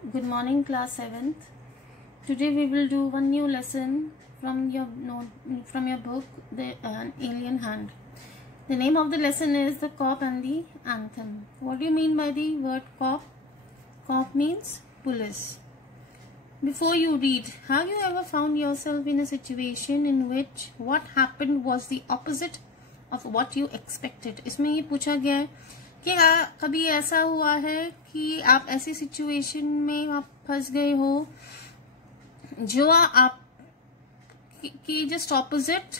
Good morning, class 7th. Today we will do one new lesson from your book, The Alien Hand. The name of the lesson is The Cop and the Anthem. What do you mean by the word cop? Cop means police. Before you read, have you ever found yourself in a situation in which what happened was the opposite of what you expected? इसमें ये पूछा गया है कि कभी ऐसा हुआ है कि आप ऐसी सिचुएशन में आप फंस गए हो जो आप की जस्ट ऑपोजिट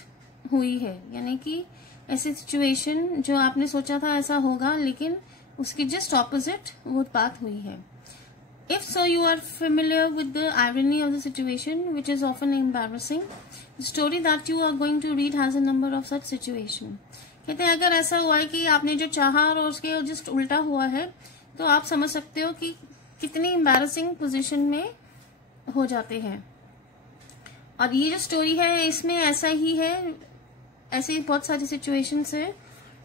हुई है, यानी कि ऐसी सिचुएशन जो आपने सोचा था ऐसा होगा लेकिन उसकी जस्ट ऑपोजिट वो बात हुई है. If so, you are familiar with the irony of the situation, which is often embarrassing. The story that you are going to read has a number of such situations. कहते हैं अगर ऐसा हुआ है कि आपने जो चाहा और उसके जस्ट उल्टा हुआ है तो आप समझ सकते हो कि कितनी एम्बैरसिंग पोजीशन में हो जाते हैं. और ये जो स्टोरी है इसमें ऐसा ही है, ऐसे बहुत सारी सिचुएशंस है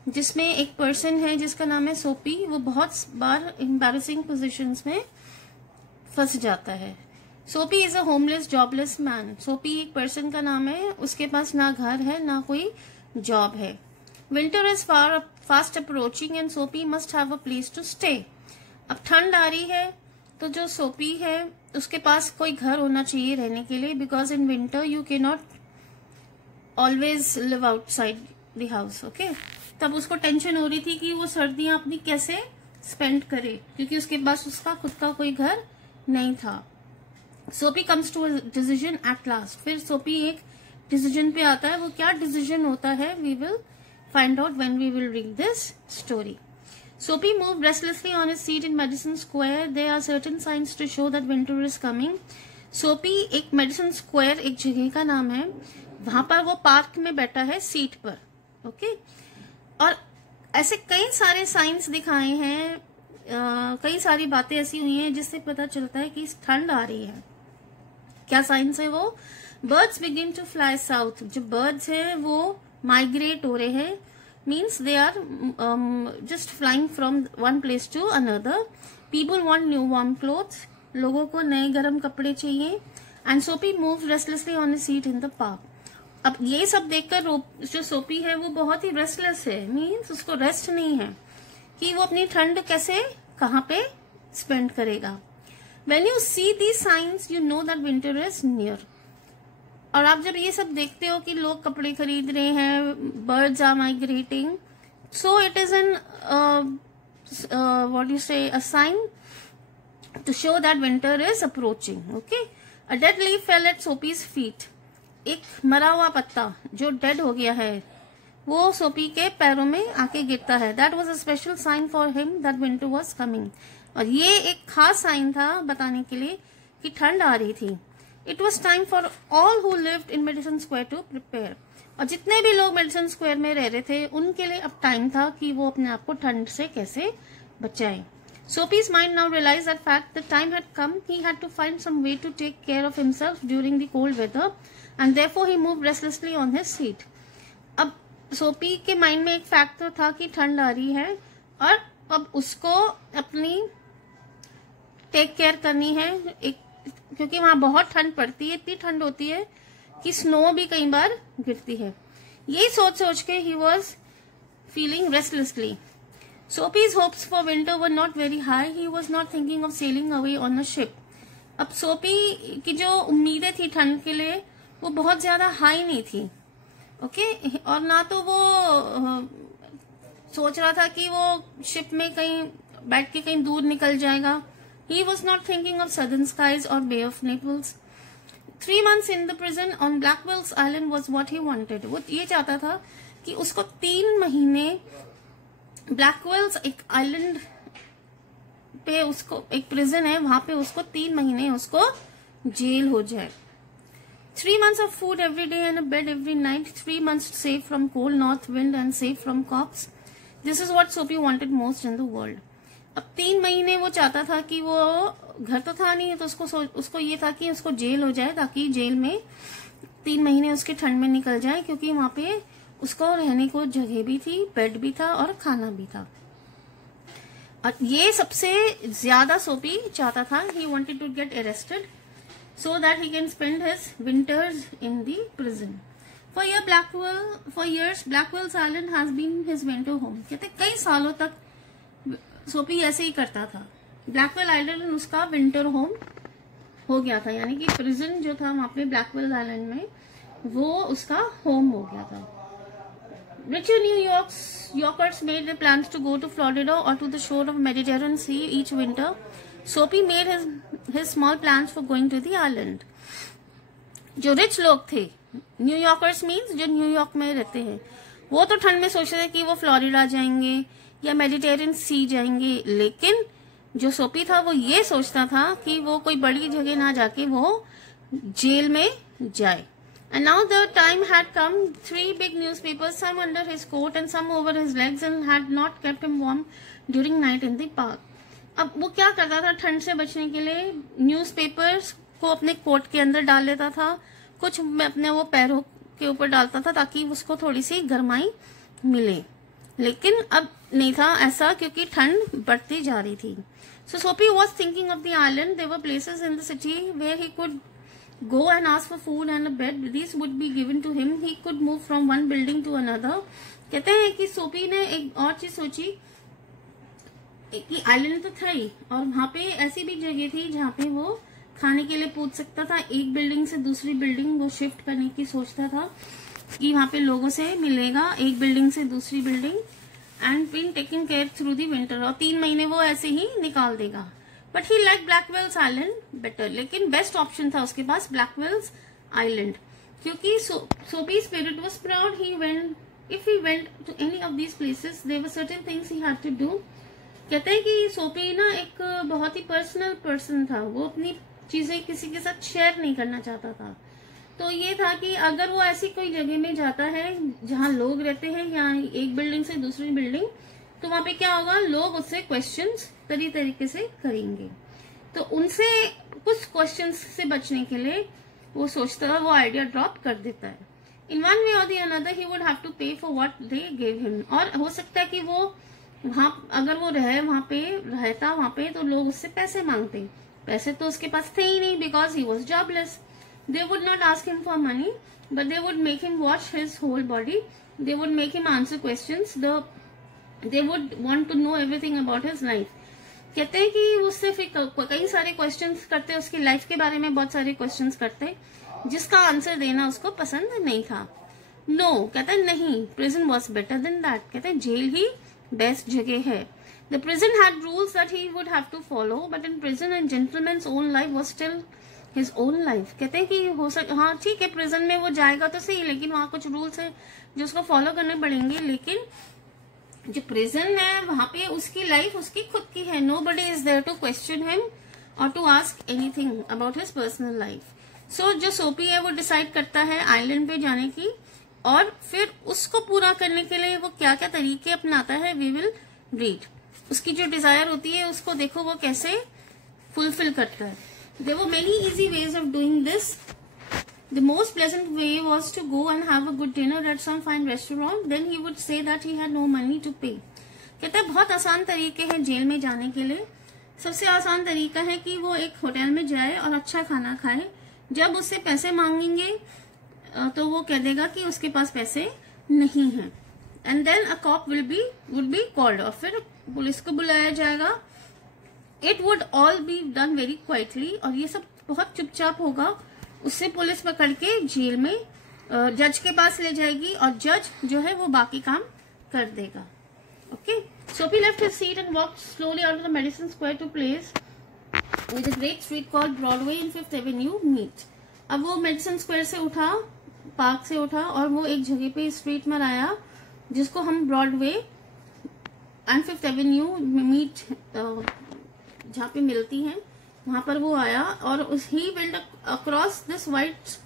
जिसमें एक पर्सन है जिसका नाम है सोपी. वो बहुत बार एम्बैरसिंग पोजीशंस में फंस जाता है. सोपी is a homeless jobless man. सोपी एक पर्सन का नाम है, उसके पास ना घर है ना कोई जॉब है. Winter is fast approaching and Soapy must have a place to stay. अब ठंड आ रही है तो जो सोपी है उसके पास कोई घर होना चाहिए रहने के लिए, because in winter you can not always live outside the house. Okay, तब उसको टेंशन हो रही थी कि वो सर्दियां अपनी कैसे स्पेंड करे क्योंकि उसके पास उसका खुद का कोई घर नहीं था. Soapy comes to a decision at last. फिर सोपी एक डिसीजन पे आता है. वो क्या डिसीजन होता है we will find out when we will read this story. Soapy moved restlessly on his seat in Madison Square. There are certain signs to show that winter is coming. Soapy एक Madison Square एक जगह का नाम है, वहां पर वो park में बैठा है सीट पर. ओके, और ऐसे कई सारे साइंस दिखाए हैं, कई सारी बातें ऐसी हुई हैं जिससे पता चलता है कि ठंड आ रही है. क्या साइंस है वो? Birds begin to fly south. जो बर्ड्स हैं वो माइग्रेट हो रहे हैं, means they are just flying from one place to another. People want new warm clothes. लोगों को नए गर्म कपड़े चाहिए. And Soapy move restlessly on a seat in the park. अब ये सब देखकर जो सोपी है वो बहुत ही रेस्टलेस है, मीन्स उसको रेस्ट नहीं है कि वो अपनी ठंड कैसे कहाँ पे स्पेंड करेगा. When you see these signs, you know that winter is near. और आप जब ये सब देखते हो कि लोग कपड़े खरीद रहे हैं, birds are migrating, so it is an what do you say, a sign to show that winter is approaching. Okay, a dead leaf fell at Soapy's feet. एक मरा हुआ पत्ता जो डेड हो गया है वो सोपी के पैरों में आके गिरता है. That was a special sign for him that winter was coming. और ये एक खास साइन था बताने के लिए कि ठंड आ रही थी. It was time for all who lived in Madison Square to prepare. और जितने भी लोग मेडिसन स्क्वायर में रह रहे थे उनके लिए अब टाइम था कि वो अपने आप को ठंड से कैसे बचाएं. Soapy's mind now realized that fact the time had come. He had to find some way to take care of himself during the cold weather, and therefore he moved restlessly on his seat. अब सोपी के mind में एक fact तो था कि ठंड आ रही है और अब उसको अपनी टेक केयर करनी है, एक क्योंकि वहां बहुत ठंड पड़ती है, इतनी ठंड होती है कि स्नो भी कई बार गिरती है. यही सोच सोच के he was feeling restlessly. Soapy's hopes for winter were not very high. He was not thinking of sailing away on a ship. अब सोपी की जो उम्मीदें थी ठंड के लिए वो बहुत ज्यादा हाई नहीं थी. ओके, और ना तो वो सोच रहा था कि वो शिप में कहीं बैठ के कहीं दूर निकल जाएगा. He was not thinking of southern skies or Bay of Naples. 3 months in the prison on Blackwell's Island was what he wanted. वो ये चाहता था कि उसको 3 महीने ब्लैकवेल्स एक आइलैंड पे, उसको एक प्रिजन है वहां पे, उसको 3 महीने उसको जेल हो जाए. 3 months of food every day and a bed every night. 3 months safe from cold north wind and safe from cops. This is what Soapy wanted most in the world. अब 3 महीने वो चाहता था कि वो घर तो था नहीं तो उसको ये था कि उसको जेल हो जाए ताकि जेल में 3 महीने उसके ठंड में निकल जाए, क्योंकि वहां पे उसको रहने को जगह भी थी, बेड भी था और खाना भी था. और ये सबसे ज्यादा सोपी चाहता था. He wanted to get arrested so that he can spend his winters in the prison. For years, Blackwell's Island has been his winter home. कहते कई सालों तक सोपी ऐसे ही करता था. ब्लैकवेल आइलैंड उसका विंटर होम हो गया था, यानी कि प्रिजन जो था वहां पे ब्लैकवेल आइलैंड में वो उसका होम हो गया था. Richer New Yorkers made their plans to go to Florida or to the shore of Mediterranean Sea each winter. Soapy made his small plans for going to the island. जो rich लोग थे, New Yorkers means जो New York में रहते हैं, वो तो ठंड में सोच रहे थे कि वो फ्लोरिडा जाएंगे या मेडिटेरियन सी जाएंगे, लेकिन जो सोपी था वो ये सोचता था कि वो कोई बड़ी जगह ना जाके वो जेल में जाए. And now the time had come. 3 big newspapers, some under his coat and some over his legs, and had not kept him warm during night in the park. अब वो क्या करता था ठंड से बचने के लिए, न्यूज़पेपर्स को अपने कोट के अंदर डाल लेता था, कुछ अपने वो पैरों के ऊपर डालता था ताकि उसको थोड़ी सी गर्माई मिले. लेकिन अब नहीं था ऐसा, क्योंकि ठंड बढ़ती जा रही थी. So Soapy was thinking of the island. There were places in the city where he could go and ask for food and a bed. These would be given to him. He could move from one building to another. कहते हैं कि सोपी ने एक और चीज सोची कि island तो था ही, और वहां पे ऐसी भी जगह थी जहाँ पे वो खाने के लिए पूछ सकता था. एक बिल्डिंग से दूसरी बिल्डिंग वो शिफ्ट करने की सोचता था कि वहां पे लोगों से मिलेगा, एक बिल्डिंग से दूसरी building, and been taking care through the winter. और 3 महीने वो ऐसे ही निकाल देगा. But he like Blackwell's Island better. लेकिन बेस्ट ऑप्शन था उसके पास ब्लैकवेल्स आइलैंड, क्योंकि Soapy spirit was proud. If he went to any of these places there were certain things he had to do. कहते हैं कि सोपी ना एक बहुत ही पर्सनल पर्सन था. वो अपनी चीजें किसी के साथ शेयर नहीं करना चाहता था. तो ये था कि अगर वो ऐसी कोई जगह में जाता है जहाँ लोग रहते हैं या एक बिल्डिंग से दूसरी बिल्डिंग, तो वहां पे क्या होगा, लोग उससे क्वेश्चंस तरीके से करेंगे. तो उनसे कुछ क्वेश्चंस से बचने के लिए वो सोचता है, वो आइडिया ड्रॉप कर देता है. इन one way or the another he would have to pay for what they give him. और हो सकता है कि वो वहां अगर वो रहता वहां पे तो लोग उससे पैसे मांगते. पैसे तो उसके पास थे ही नहीं, because he was jobless. They would not ask him for money, but they would make him watch his whole body. They would make him answer questions. They would want to know everything about his life. कहते हैं कि उससे फिर कई सारे questions करते, उसकी life के बारे में बहुत सारे क्वेश्चंस करते, जिसका आंसर देना उसको पसंद नहीं था. नो, कहते हैं नहीं, prison was better than that. कहते हैं जेल ही बेस्ट जगह है. The prison had rules that he would have to follow, but in prison a gentleman's own life was still his own life. कहते हैं कि हाँ ठीक है, प्रिजन में वो जाएगा तो सही, लेकिन वहाँ कुछ रूल्स है जो उसको फॉलो करने पड़ेंगे. लेकिन जो प्रिजन है वहां पे उसकी लाइफ उसकी खुद की है. Nobody is there to question him or to ask anything about his personal life. So जो सोपी है वो डिसाइड करता है आइलैंड पे जाने की, और फिर उसको पूरा करने के लिए वो क्या क्या तरीके अपनाता है, वी विल रीड. उसकी जो डिजायर होती है उसको देखो वो कैसे फुलफिल करता है. There were many easy ways of doing this. The most pleasant way was to go and have a good dinner at some fine restaurant. Then he would say that he had no money to pay. कहता है बहुत आसान तरीके हैं jail में जाने के लिए. सबसे आसान तरीका है कि वो एक होटल में जाए और अच्छा खाना खाए. जब उससे पैसे मांगेंगे तो वो कह देगा कि उसके पास पैसे नहीं हैं. And then a cop would be called. और फिर पुलिस को बुलाया जाएगा. It would all be done very quietly. और ये सब बहुत चुपचाप होगा. उससे पुलिस पकड़ के जेल में जज के पास ले जाएगी, और जज जो है वो बाकी काम कर देगा. Okay. Soapy left his seat and walked slowly out of the Madison Square to place with a great street called Broadway and Fifth Avenue meet. अब वो मेडिसन स्क्वायर से उठा, पार्क से उठा, और वो एक जगह पे स्ट्रीट में आया जिसको हम Broadway and fifth avenue meet जहाँ पे मिलती हैं, वहां पर वो आया. और he went across this white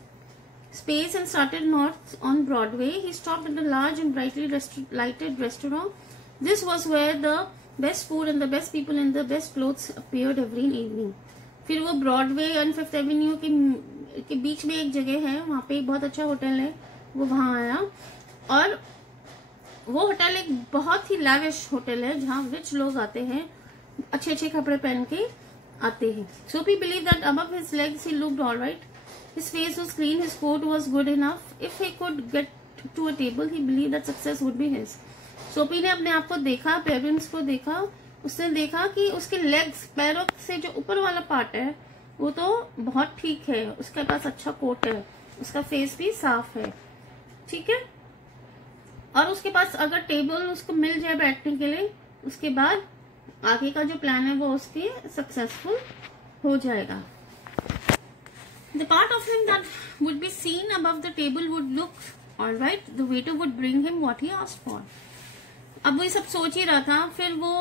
space and started north on Broadway. He stopped at a large and brightly lighted restaurant. This was where the best food and the best people in the best clothes appeared every evening. फिर वो Broadway and fifth Avenue के बीच में एक जगह है, वहाँ पे एक बहुत अच्छा होटल है, वो वहाँ आया. और वो होटल एक बहुत ही लैविश होटल है जहाँ रिच लोग आते हैं अच्छे अच्छे कपड़े पहन के आते हैं. Soapy believed that above his legs he looked all right. His face was clean, his coat was good enough. If he could get to a table, he believed that success would be his. Soapy ने अपने आप को देखा, parents को देखा, उसने देखा कि उसके लेग्स, पैरों से जो ऊपर वाला पार्ट है वो तो बहुत ठीक है, उसके पास अच्छा कोट है, उसका फेस भी साफ है, ठीक है, और उसके पास अगर टेबल उसको मिल जाए बैठने के लिए, उसके बाद आगे का जो प्लान है वो उसके सक्सेसफुल हो जाएगा. The part of him that would be seen above the table would look all right. The waiter would bring him what he asked for. अब वो ये सब सोच ही रहा था. फिर वो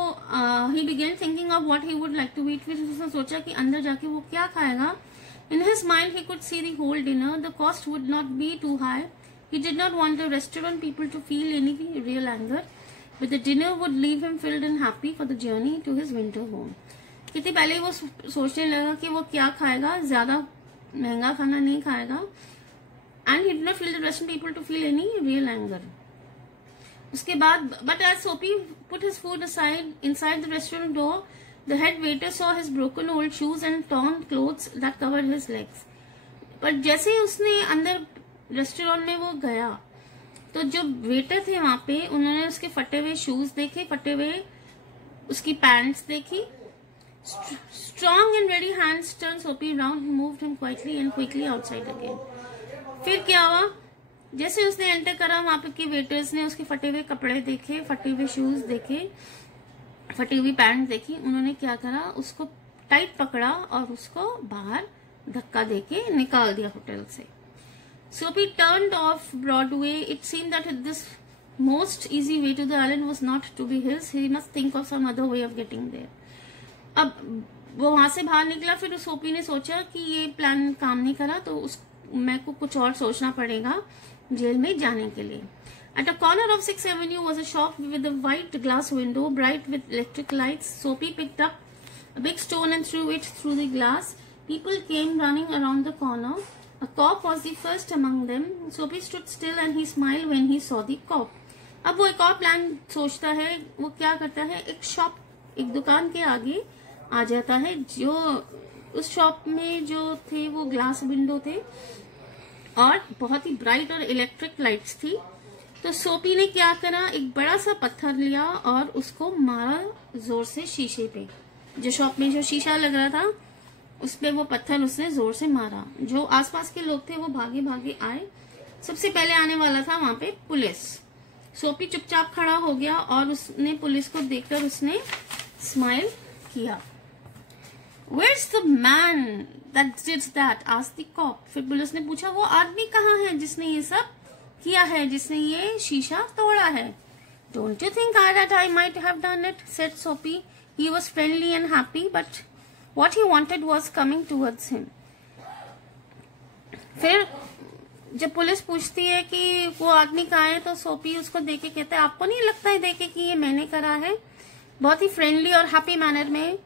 he began thinking of what he would like to eat. फिर उसने सोचा कि अंदर जाके वो क्या खाएगा. In his mind he could see the whole dinner. The cost would not be too high. He did not want the restaurant people to feel any real anger. But the dinner would leave him filled and happy for the journey to his winter home. कितनी पहले वो सोचने लगा कि वो क्या खाएगा, ज्यादा महंगा खाना नहीं खाएगा. And he did not feel the restaurant people to feel any real anger. उसके बाद, but as Soapy put his food aside inside the restaurant door, the head waiter saw his broken old shoes and torn clothes that covered his legs. पर जैसे ही उसने अंदर restaurant में वो गया, तो जो वेटर थे वहां पे, उन्होंने उसके फटे हुए शूज देखे, फटे हुए उसकी पैंट्स देखी. Strong and ready hands turned Soapy round and moved him quietly and quickly outside again. फिर क्या हुआ, जैसे उसने एंटर करा, वहां पे के वेटर्स ने उसके फटे हुए कपड़े देखे, फटे हुए शूज देखे, फटी हुई पैंट देखी. उन्होंने क्या करा, उसको टाइट पकड़ा और उसको बाहर धक्का देके निकाल दिया होटल से. Soapy turned off Broadway. It seemed that this most easy way to the island was not to be his. He must think of some other way of getting there. अब वो वहां से बाहर निकला. फिर सोपी ने सोचा कि ये प्लान काम नहीं करा, तो मैं को कुछ और सोचना पड़ेगा जेल में जाने के लिए. At a corner of 6th Avenue was a shop with a white glass window, bright with electric lights. Soapy picked up a big stone and threw it through the glass. People came running around the corner. A cop was the first among them. Soapy stood still and he smiled when he saw the cop. अब वो एक और plan सोचता है. वो क्या करता है, एक शॉप, एक दुकान के आगे आ जाता है. जो उस शॉप में जो थे वो ग्लास विंडो थे और बहुत ही ब्राइट और इलेक्ट्रिक लाइट्स थी. तो सोपी ने क्या करा, एक बड़ा सा पत्थर लिया और उसको मारा जोर से शीशे पे. जो शॉप में जो शीशा लग रहा था उस पे वो पत्थर उसने जोर से मारा. जो आसपास के लोग थे वो भागे भागे आए. सबसे पहले आने वाला था वहां पे पुलिस. सोपी चुपचाप खड़ा हो गया और उसने पुलिस को देखकर उसने स्माइल किया. Where's the man that did that? asked the cop. फिर पुलिस ने पूछा, वो आदमी कहाँ है जिसने ये सब किया है, जिसने ये शीशा तोड़ा है. Don't you think that I might have done it? said Soapy. He was friendly and happy, but what he wanted was coming towards him. फिर जब पुलिस पूछती है कि वो आदमी कहाँ है, तो सोपी उसको देखे कहता है, आपको नहीं लगता है देखे कि ये मैंने करा है. बहुत ही फ्रेंडली और हैप्पी मैनर में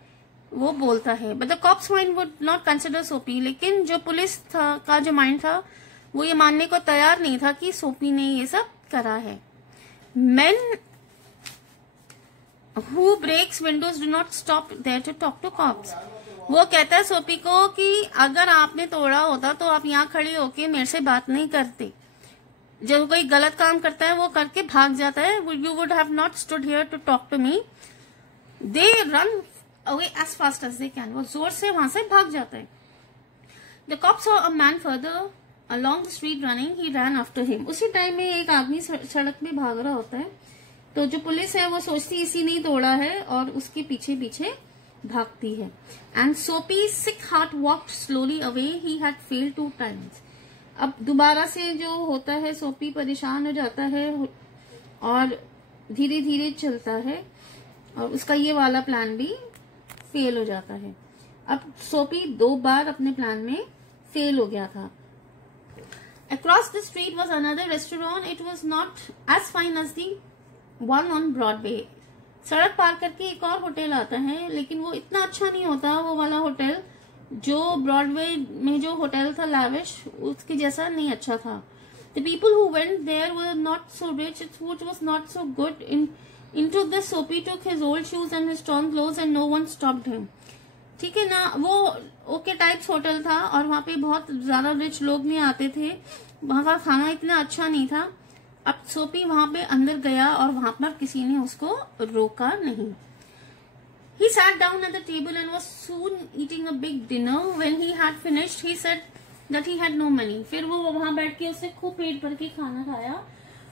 वो बोलता है. But the cop's mind would not consider Soapy. लेकिन जो पुलिस का जो माइंड था वो ये मानने को तैयार नहीं था कि सोपी ने ये सब करा है. Men who breaks windows do not stop there to talk to cops. वो कहता है सोपी को कि अगर आपने तोड़ा होता तो आप यहाँ खड़े होके मेरे से बात नहीं करते. जब कोई गलत काम करता है वो करके भाग जाता है. You would have not stood here to talk to me. They run away as fast as they can. वो जोर से वहां से भाग जाता है. The cop saw a man further along the street running. He ran after him. उसी time में एक आदमी सड़क में भाग रहा होता है. तो जो पुलिस है वो सोचती इसी नहीं तोड़ा है और उसके पीछे पीछे भागती है. एंड सोपी sick heart walked slowly away. He had failed 2 times. अब दोबारा से जो होता है, सोपी परेशान हो जाता है और धीरे धीरे चलता है और उसका ये वाला प्लान भी फेल हो जाता है. अब सोपी 2 बार अपने प्लान में फेल हो गया था. Across the street was another restaurant. It was not as fine as the one on Broadway. सड़क पार करके एक और होटल आता है, लेकिन वो इतना अच्छा नहीं होता. वो वाला होटल जो ब्रॉडवे में जो होटल था लैविश, उसके जैसा नहीं अच्छा था. The people who went there were not so rich. Its food was not so good. Into this, Soapy took his old shoes and his torn clothes and no one stopped him. ठीक है ना, वो okay types hotel था और वहाँ पे बहुत ज्यादा रिच लोग नहीं आते थे, वहाँ का खाना इतना अच्छा नहीं था। अब सोपी वहाँ पे अंदर गया और वहाँ पर किसी ने उसको रोका नहीं। He sat down at the table and was soon eating a big dinner. When he had finished, he said that he had no money. फिर वो वहाँ बैठ के उसने खूब पेट भर के खाना खाया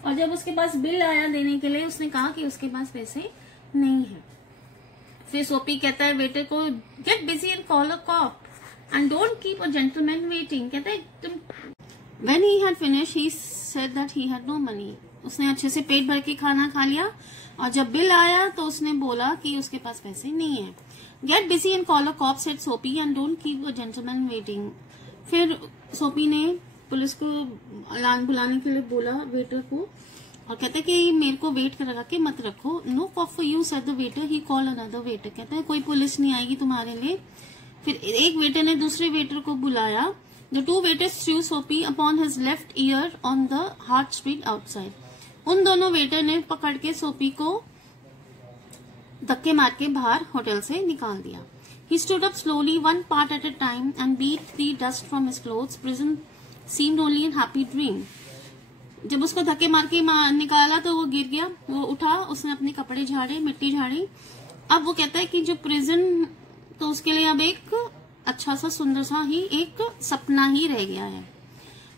और जब उसके पास बिल आया देने के लिए, उसने कहा कि उसके पास पैसे नहीं है। फिर सोपी कहता है वेटर को, get busy and call a cop and don't keep a gentleman waiting. कहते हैं तुम। When he had finished, he said that he had no money. उसने अच्छे से पेट भर के खाना खा लिया और जब बिल आया तो उसने बोला कि उसके पास पैसे नहीं है। Get busy and call a cop, said Soapy, and don't keep a gentleman waiting. फिर सोपी ने पुलिस को बुलाने के लिए बोला वेटर को और कहते कि मेरे को वेट कर लगा के मत रखो। No cop for you, said the waiter. He call another waiter. कहते हैं कोई पुलिस नहीं आएगी तुम्हारे लिए। फिर एक वेटर ने दूसरे वेटर को बुलाया। The two waiters threw Soapy upon his left ear on the hard street outside. उन दोनों वेटर ने पकड़ के सोपी को धक्के मार के बाहर होटल से निकाल दिया। He stood up slowly, one part at a time, and beat the dust from his clothes. Prison seemed only a happy dream. जब उसको धक्के मार के निकाला तो वो गिर गया। वो उठा, उसने अपने कपड़े झाड़े, मिट्टी झाड़ी। अब वो कहता है कि जो प्रिजन, तो उसके लिए अब एक अच्छा सा सुंदर सा ही एक सपना ही रह गया है।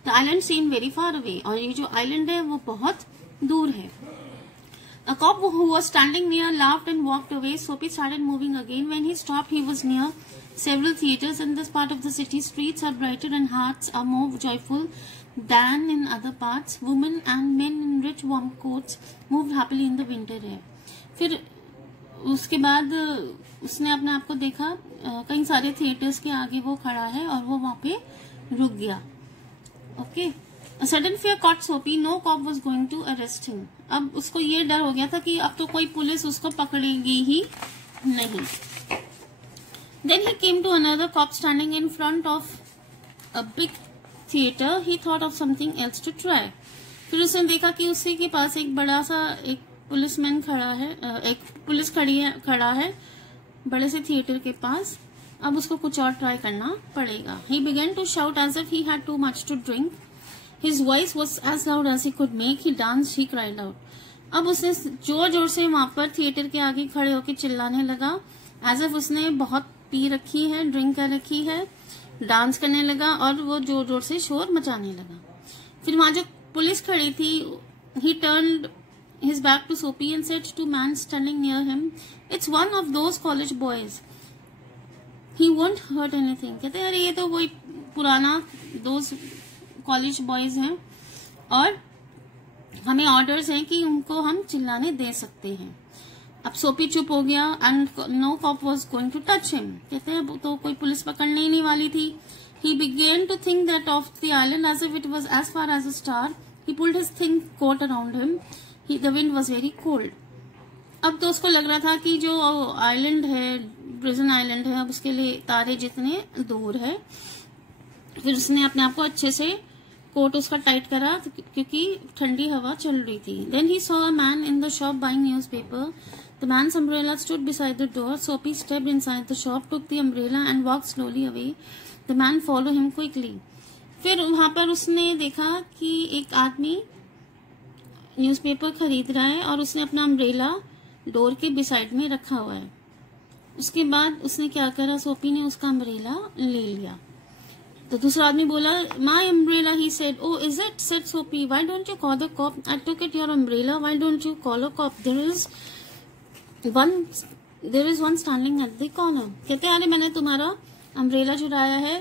The island seem very far away. और ये जो आइलैंड है वो बहुत दूर है। A cop who was standing near laughed and walked away. Soapy started moving again. When he stopped, he was near several theatres. In this part of the city, streets are brighter and hearts are more joyful than in other parts. Women and men in rich warm coats moved happily in the winter air. फिर उसके बाद उसने अपने आप को देखा कई सारे थिएटर्स के आगे वो खड़ा है और वो वहां पे रुक गया। Okay. A sudden fear caught Soapy. No cop was going to arrest him. अब उसको ये डर हो गया था कि अब तो कोई पुलिस उसको पकड़ेगी ही नहीं। Then he came to another cop standing in front of a big theater. He thought of something else to try. फिर उसने देखा कि उसी के पास एक बड़ा सा एक पुलिसमैन खड़ा है, एक पुलिस खड़ा है बड़े से थिएटर के पास। अब उसको कुछ और ट्राई करना पड़ेगा। He began to shout as if he had too much to drink. His voice was as loud as he could make. He danced, he cried out. अब उसने जोर जोर से वहां पर थिएटर के आगे खड़े होकर चिल्लाने लगा, एज इफ उसने बहुत पी रखी है, ड्रिंक कर रखी है। डांस करने लगा और वो जोर जोर से शोर मचाने लगा। फिर वहां जो पुलिस खड़ी थी, he turned his back to Soapy and said to man standing near him, "It's one of those college boys. He won't hurt anything." कहते अरे ये तो वही पुराना दोस्त कॉलेज बॉयज हैं और हमें ऑर्डर्स हैं कि उनको हम चिल्लाने दे सकते हैं। अब सोपी चुप हो गया and no cop was going to touch him. कहते हैं तो कोई पुलिस पकड़ने ही नहीं वाली थी। He began to think that of the island as if it was as far as a star. He pulled his think coat around him. The wind was very cold. अब तो उसको लग रहा था कि जो आइलैंड है, प्रिजन आइलैंड है, अब उसके लिए तारे जितने दूर है। फिर उसने अपने आप को अच्छे से कोट उसका टाइट करा क्योंकि ठंडी हवा चल रही थी। Then he saw a man in the shop buying newspaper. The man's umbrella stood beside the door. Soapy stepped inside the shop, took the umbrella and walked slowly away. The man followed him quickly. फिर वहां पर उसने देखा कि एक आदमी newspaper खरीद रहा है और उसने अपना अम्ब्रेला डोर के बिसाइड में रखा हुआ है। उसके बाद उसने क्या करा, सोपी ने उसका अम्ब्रेला ले लिया। तो दूसरा आदमी बोला, "My umbrella," he said. "Oh, is it?" said Soapy. "Why don't you call the cop? I took it your umbrella. Why don't you call a cop? There is one standing at the corner." कहते अरे मैंने तुम्हारा umbrella चुराया है,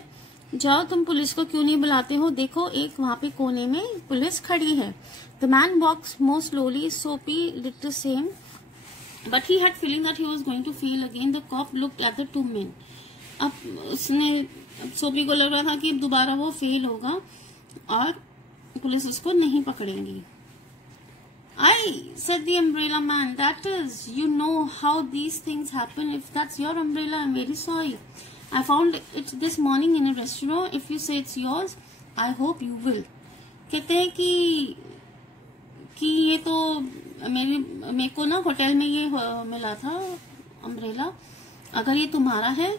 जाओ तुम police को क्यों नहीं बुलाते हो, देखो एक वहां पे कोने में पुलिस खड़ी है। The man walks more slowly. Soapy did the same, but he had feeling that he was going to fail again. The cop looked at the two men. अब सोपी को लग रहा था कि दोबारा वो फेल होगा और पुलिस उसको नहीं पकड़ेगी। "I," said the umbrella man, "that is, you know how these things happen. If that's your umbrella, I'm very sorry. I found it this morning in a restaurant. If you say it's yours, I hope you will." कहते हैं कि ये तो मेरे को ना hotel में ये मिला था अम्ब्रेला, अगर ये तुम्हारा है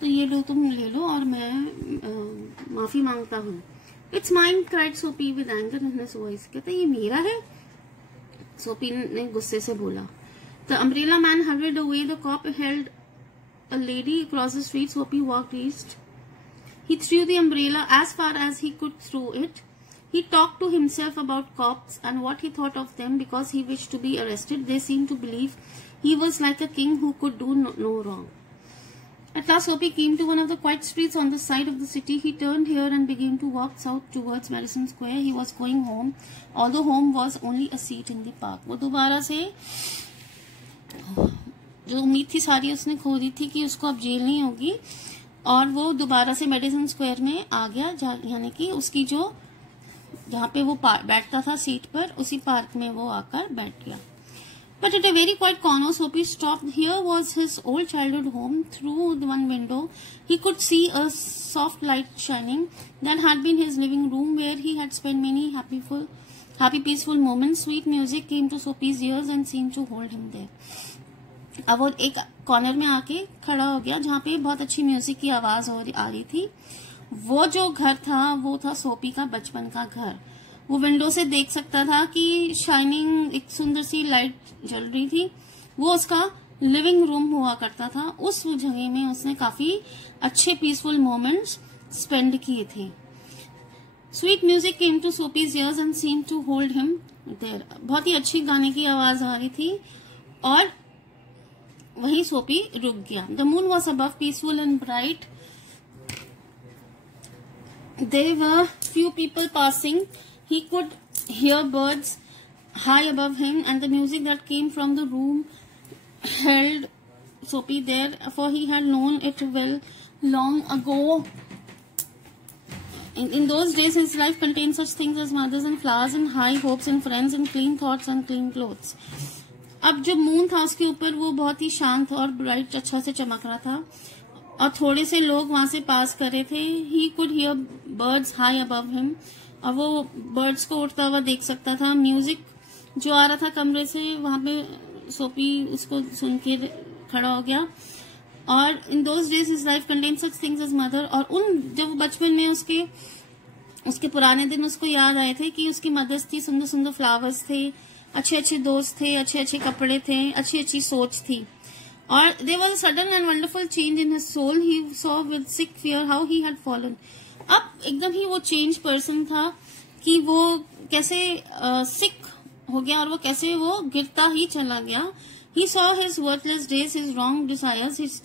तो ये लो, तुम ले लो और मैं माफी मांगता हूँ। It's mine, cried Soapy with anger in his voice. कहते ये मेरा है, सोपी ने गुस्से से बोला। The umbrella man hurried away, the cop helped a lady across the street. Soapy walked east. He threw the umbrella as far as he could throw it. He talked to himself about cops and what he thought of them because he wished to be arrested. They seemed to believe he was like a king who could do no wrong. At last, Soapy came to one of the quiet streets on the side of the city. He turned here and began to walk south towards Madison Square. He was going home, although home was only a seat in the park. वो दोबारा से जो उम्मीद थी सारी उसने खो दी थी कि उसको अब जेल नहीं होगी, और वो दोबारा से मेडिसन स्क्वायर में आ गया, यानी कि उसकी जो जहाँ पे वो बैठता था सीट पर, उसी पार्क में वो आकर बैठ गया। But at a very quiet corner, Soapy stopped. Here was his old childhood home. Through the one window, he could see a soft light shining. That had been his living room, where he had spent many happy, peaceful moments. Sweet music came to Soapy's ears and seemed to hold him there. अब वो एक corner में आके खड़ा हो गया जहाँ पे बहुत अच्छी म्यूजिक की आवाज आ रही थी। वो जो घर था वो था सोपी का बचपन का घर। वो विंडो से देख सकता था कि शाइनिंग एक सुंदर सी लाइट जल रही थी। वो उसका लिविंग रूम हुआ करता था। उस जगह में उसने काफी अच्छे पीसफुल मोमेंट्स स्पेंड किए थे। Sweet music came to Soapy's ears and seem to hold him there. बहुत ही अच्छी गाने की आवाज आ रही थी और वहीं सोपी रुक गया। The moon was above, peaceful and bright. There were few people passing. He could hear birds high above him and the music that came from the room held Soapy there, for he had known it well long ago. In those days, his life contained such things as mothers and flowers and high hopes and friends and clean thoughts and clean clothes. अब जो moon था उसके ऊपर वो बहुत ही शांत और bright अच्छा से चमक रहा था और थोड़े से लोग वहां से पास कर रहे थे। He could hear birds high above him. अब वो बर्ड्स को उड़ता हुआ देख सकता था। म्यूजिक जो आ रहा था कमरे से, वहां पे सोपी उसको सुन के खड़ा हो गया। और in those days his life contain such things as mother. और उन जब बचपन में उसके पुराने दिन उसको याद आए थे कि उसकी मदर्स थी, सुंदर सुंदर फ्लावर्स थे, अच्छे अच्छे दोस्त थे, अच्छे अच्छे कपड़े थे, अच्छी अच्छी सोच थी। और there was a sudden and wonderful change in his soul. He saw with sick fear how he had fallen. अब एकदम ही वो चेंज पर्सन था कि वो कैसे सिक हो गया और वो कैसे वो गिरता ही चला गया। He saw his worthless days, his wrong desires, his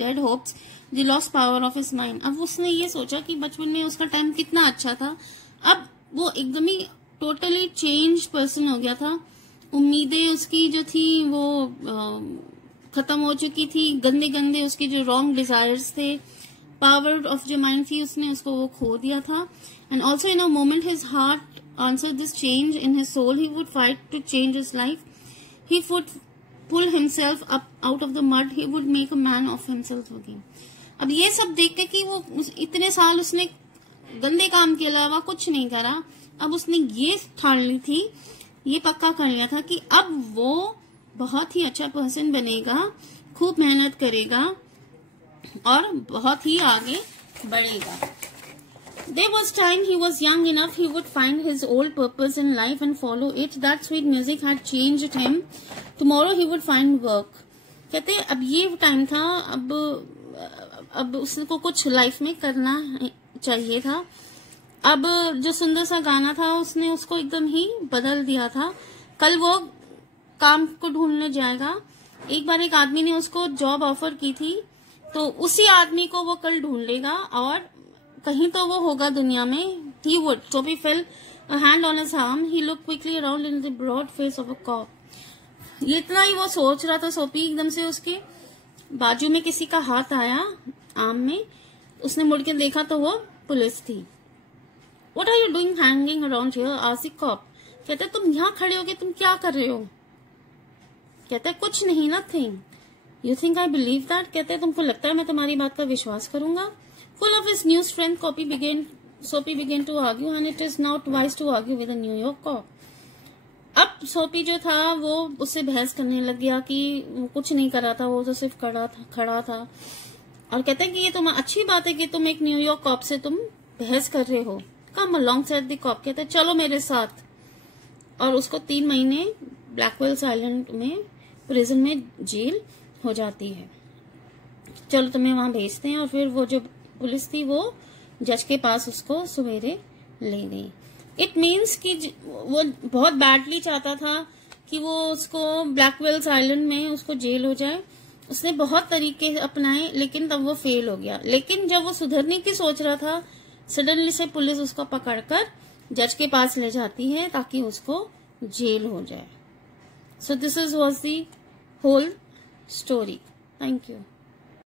dead hopes, the lost power of his mind. अब उसने ये सोचा कि बचपन में उसका टाइम कितना अच्छा था। अब वो एकदम ही टोटली चेंज पर्सन हो गया था। उम्मीदें उसकी जो थी वो खत्म हो चुकी थी। गंदे गंदे उसके जो रॉन्ग डिजायर्स थे, पावर ऑफ जो माइंड थी, उसने उसको वो खो दिया था। And also in a moment his heart answered this change in his soul. He would fight to change his life. He would pull himself up out of the mud. He would make a man of himself again. अब ये सब देख के कि वो इतने साल उसने गंदे काम के अलावा कुछ नहीं करा, अब उसने ये ठान ली थी, ये पक्का कर लिया था कि अब वो बहुत ही अच्छा पर्सन बनेगा, खूब मेहनत करेगा और बहुत ही आगे बढ़ेगा। There was time he was young enough he would find his old purpose in life and follow it. That sweet music had changed him. Tomorrow he would find work. कहते अब ये टाइम था, अब उसको कुछ लाइफ में करना चाहिए था। अब जो सुंदर सा गाना था उसने उसको एकदम ही बदल दिया था। कल वो काम को ढूंढने जाएगा। एक बार एक आदमी ने उसको जॉब ऑफर की थी, तो उसी आदमी को वो कल ढूंढ लेगा और कहीं तो वो होगा दुनिया में। He would. Soapy felt a hand on his arm. He looked quickly around in the broad face of a cop. ये इतना ही वो सोच रहा था सोपी, एकदम से उसके बाजू में किसी का हाथ आया आर्म में। उसने मुड़ के देखा तो वो पुलिस थी। What are you doing hanging around here? asked the cop. कहते तुम यहाँ खड़े होके तुम क्या कर रहे हो? कहते कुछ नहीं, nothing. You think I believe that? कहते तुमको लगता है मैं तुम्हारी बात का विश्वास करूंगा? Full of his new strength, Soapy began to argue, and it is not wise to argue with a New York cop. अब सोपी जो था वो उससे बहस करने लग गया कि वो कुछ नहीं करा था, वो तो सिर्फ खड़ा था। और कहते हैं कि ये तुम अच्छी बात है कि तुम एक न्यूयॉर्क कॉप से तुम बहस कर रहे हो, come alongside the cop. कहते हैं चलो मेरे साथ, और उसको 3 महीने ब्लैकवेल्स आइलैंड में प्रिजन में जेल हो जाती है। चलो तुम्हें वहां भेजते हैं। और फिर वो जो पुलिस थी वो जज के पास उसको सवेरे ले गई। इट मीन्स कि वो बहुत बैडली चाहता था कि वो उसको ब्लैकवेल्स आइलैंड में उसको जेल हो जाए। उसने बहुत तरीके अपनाए लेकिन तब वो फेल हो गया। लेकिन जब वो सुधरने की सोच रहा था, सडनली से पुलिस उसको पकड़कर जज के पास ले जाती है ताकि उसको जेल हो जाए। So this is was the whole story. Thank you.